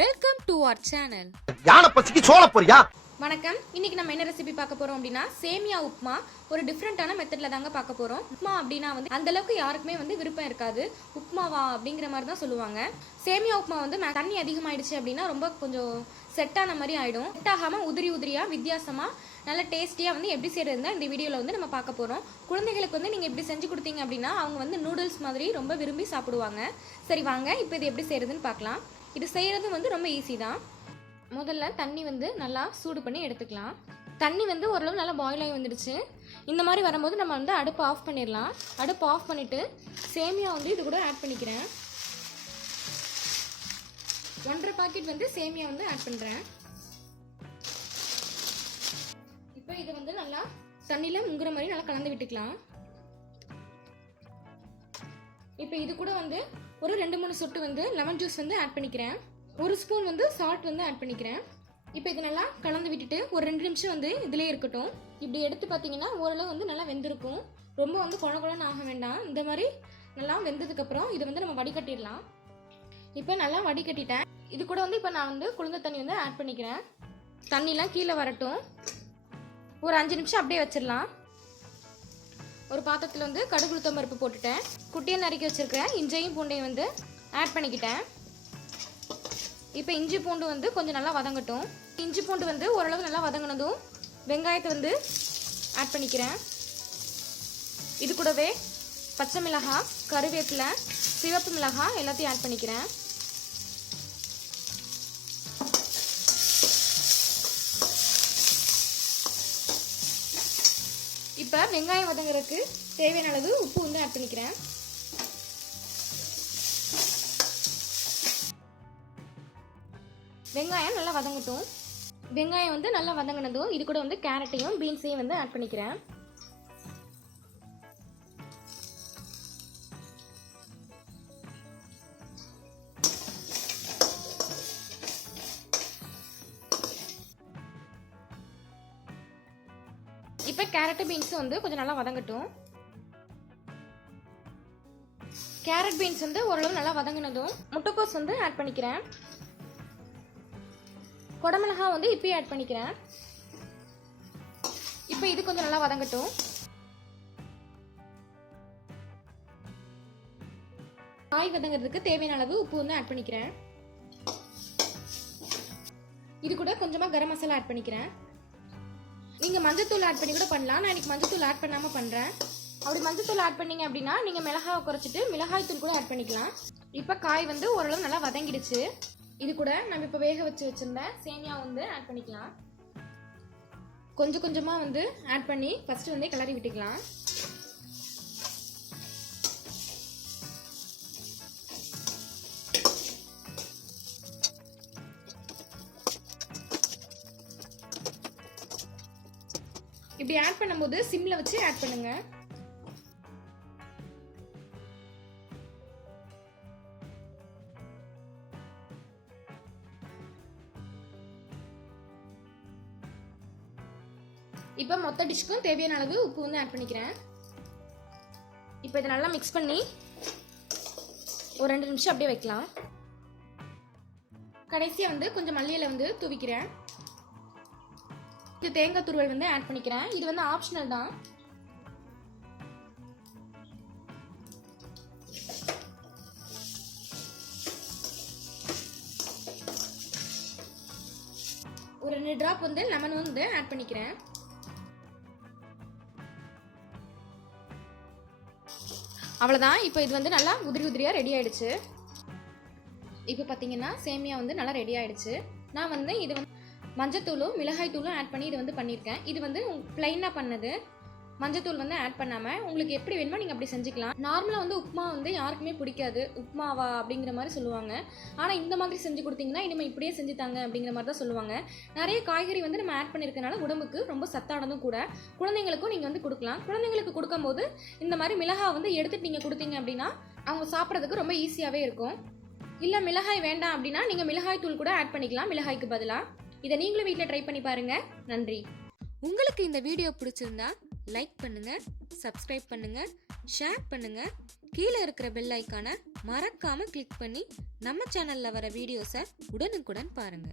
Welcome to our channel. யானை பசிக்கு சோள போறியா? வணக்கம். இன்னைக்கு நம்ம என்ன ரெசிபி பார்க்க போறோம் அப்படின்னா சேமியா உப்புமா. ஒரு டிஃப்ரெண்டான மெத்தட்ல தாங்க பார்க்க போறோம். உப்புமா அப்படின்னா வந்து அந்த அளவுக்கு யாருக்குமே வந்து விருப்பம் இருக்காது. உப்புமாவா அப்படிங்கிற மாதிரி தான் சொல்லுவாங்க. சேமியா உப்புமா வந்து தண்ணி அதிகமாயிடுச்சு அப்படின்னா ரொம்ப கொஞ்சம் செட் ஆன மாதிரி ஆயிடும். செட் ஆகாம உதிரி உதிரியா வித்தியாசமா நல்ல டேஸ்டியா வந்து எப்படி செய்யறதுன்னு இந்த வீடியோல வந்து நம்ம பார்க்க போறோம். குழந்தைகளுக்கு வந்து நீங்க இப்படி செஞ்சு கொடுத்தீங்க அப்படின்னா அவங்க வந்து நூடுல்ஸ் மாதிரி ரொம்ப விரும்பி சாப்பிடுவாங்க. சரி வாங்க இப்போ இது எப்படி செய்யறதுன்னு பார்க்கலாம். இது செய்யறது வந்து ரொம்ப ஈஸி தான். முதல்ல தண்ணி வந்து நல்லா சூடு பண்ணி எடுத்துக்கலாம். தண்ணி வந்து ஓரளவு நல்லா பாயில் ஆகி வந்துடுச்சு. இந்த மாதிரி வரும்போது நம்ம வந்து அடுப்பு ஆஃப் பண்ணிடலாம். அடுப்பு ஆஃப் பண்ணிவிட்டு சேமியா வந்து இது கூட ஆட் பண்ணிக்கிறேன். 1.5 பாக்கெட் வந்து சேமியா வந்து ஆட் பண்ணுறேன். இப்போ இதை வந்து நல்லா தண்ணியில் முங்குற மாதிரி நல்லா கலந்து விட்டுக்கலாம். இப்போ இது கூட வந்து ஒரு 2-3 சொட்டு வந்து லெமன் ஜூஸ் வந்து ஆட் பண்ணிக்கிறேன். 1 ஸ்பூன் வந்து சால்ட் வந்து ஆட் பண்ணிக்கிறேன். இப்போ இது நல்லா கலந்து விட்டுட்டு ஒரு 2 நிமிஷம் வந்து இதிலே இருக்கட்டும். இப்படி எடுத்து பார்த்தீங்கன்னா ஓரளவு வந்து நல்லா வெந்திருக்கும். ரொம்ப வந்து குழகுழன்னு ஆக வேண்டாம். இந்த மாதிரி நல்லா வெந்ததுக்கப்புறம் இதை வந்து நம்ம வடிகட்டிடலாம். இப்போ நல்லா வடிகட்டிட்டேன். இது கூட வந்து இப்போ நான் வந்து குளிர்ந்த தண்ணி வந்து ஆட் பண்ணிக்கிறேன். தண்ணிலாம் கீழே வரட்டும். ஒரு 5 நிமிஷம் அப்படியே வச்சிடலாம். ஒரு பாத்திரத்தில் வந்து கடுகு உளுத்தம் பருப்பு போட்டுட்டேன். குட்டியை நறுக்கி வச்சிருக்கிறேன் இஞ்சியும் பூண்டையும் வந்து ஆட் பண்ணிக்கிட்டேன். இப்போ இஞ்சி பூண்டு வந்து கொஞ்சம் நல்லா வதங்கட்டும். இஞ்சி பூண்டு வந்து ஓரளவு நல்லா வதங்கினதும் வெங்காயத்தை வந்து ஆட் பண்ணிக்கிறேன். இது கூடவே பச்சை மிளகாய், கருவேப்பிலை, சிவப்பு மிளகாய் எல்லாத்தையும் ஆட் பண்ணிக்கிறேன். இப்போ வெங்காயம் வதங்குறதுக்கு தேவையான அளவு உப்பு வந்து ஆட் பண்ணிக்கிறேன். வெங்காயம் நல்லா வதங்கட்டும். வெங்காயம் வந்து நல்லா வதங்கினதும் இது கூட வந்து கேரட்டையும் பீன்ஸையும் வந்து ஆட் பண்ணிக்கிறேன். இப்போ கேரட் பீன்ஸ் வந்து கொஞ்சம் நல்லா வதங்கட்டும். கேரட் பீன்ஸ் வந்து ஓரளவு நல்லா வதங்கினதும் முட்டைக்கோஸ் வந்து ஆட் பண்ணிக்கிறேன். குடமிளகாய் வந்து இப்பயே ஆட் பண்ணிக்கிறேன். இப்போ இது கொஞ்சம் நல்லா வதங்கட்டும். காய் வதங்கிறதுக்கு தேவையான அளவு உப்பு வந்து ஆட் பண்ணிக்கிறேன். இது கூட கொஞ்சமா கரம் மசாலா ஆட் பண்ணிக்கிறேன். நீங்க மஞ்சத்தூள் ஆட் பண்ணி கூட பண்ணலாம். நான் இன்னைக்கு மஞ்சத்தூள் ஆட் பண்ணாம பண்றேன். அப்படி மஞ்சத்தூள் ஆட் பண்ணீங்க அப்படின்னா நீங்க மிளகாய் குறைச்சிட்டு மிளகாய் தூள் கூட ஆட் பண்ணிக்கலாம். இப்போ காய் வந்து ஓரளவு நல்லா வதங்கிடுச்சு. இது கூட நம்ம இப்போ வேக வச்சிருந்த சேமியா வந்து ஆட் பண்ணிக்கலாம். கொஞ்சம் கொஞ்சமா வந்து ஆட் பண்ணி ஃபர்ஸ்ட் வந்து கிளறி விட்டுக்கலாம். இப்படி ஆட் பண்ணும்போது சிம்ல வச்சு ஆட் பண்ணுங்க. இப்போ மொத்த டிஷ்க்கும் தேவையான அளவு உப்பு வந்து ஆட் பண்ணிக்கிறேன். இப்போ இதை நல்லா மிக்ஸ் பண்ணி ஒரு 2 நிமிஷம் அப்படியே வைக்கலாம். கடைசியா வந்து கொஞ்சம் மல்லியில வந்து தூவிக்கிறேன். இது தேங்காய் துருவல் வந்து ஆட் பண்ணிக்கிறேன். இது வந்து ஆப்ஷனல் தான். ஒரு 2 டிராப் வந்து லெமன் வந்து ஆட் பண்ணிக்கிறேன். அவ்வளோதான். இப்போ இது வந்து நல்லா உதிரி உதிரியாக ரெடி ஆயிடுச்சு. இப்போ பார்த்தீங்கன்னா சேமியா வந்து நல்லா ரெடி ஆயிடுச்சு. நான் வந்து இது வந்து மஞ்சத்தூளும் மிளகாய் தூளும் ஆட் பண்ணி இது வந்து பண்ணியிருக்கேன். இது வந்து பிளைனாக பண்ணது. மஞ்சத்தூள் வந்து ஆட் பண்ணாமல் உங்களுக்கு எப்படி வேணுமோ நீங்கள் அப்படி செஞ்சுக்கலாம். நார்மலாக வந்து உப்புமா வந்து யாருக்குமே பிடிக்காது. உப்புமாவா அப்படிங்கிற மாதிரி சொல்லுவாங்க. ஆனால் இந்த மாதிரி செஞ்சு கொடுத்தீங்கன்னா இனிமேல் இப்படியே செஞ்சுத்தாங்க அப்படிங்கிற மாதிரி தான் சொல்லுவாங்க. நிறைய காய்கறி வந்து நம்ம ஆட் பண்ணியிருக்கனால உடம்புக்கு ரொம்ப சத்தானதும் கூட. குழந்தைங்களுக்கும் நீங்கள் வந்து கொடுக்கலாம். குழந்தைங்களுக்கு கொடுக்கும்போது இந்த மாதிரி மிளகாய் வந்து எடுத்துட்டு நீங்கள் கொடுத்தீங்க அப்படின்னா அவங்க சாப்பிட்றதுக்கு ரொம்ப ஈஸியாகவே இருக்கும். இல்லை மிளகாய் வேண்டாம் அப்படின்னா நீங்கள் மிளகாய் தூள் கூட ஆட் பண்ணிக்கலாம் மிளகாய்க்கு பதிலாக. இதை நீங்களும் வீட்டில் ட்ரை பண்ணி பாருங்க. நன்றி. உங்களுக்கு இந்த வீடியோ பிடிச்சிருந்தா லைக் பண்ணுங்க, சப்ஸ்கிரைப் பண்ணுங்க, ஷேர் பண்ணுங்க. கீழே இருக்கிற பெல் ஐக்கானை மறக்காம கிளிக் பண்ணி நம்ம சேனல்ல வர வீடியோஸை உடனுக்குடன் பாருங்க.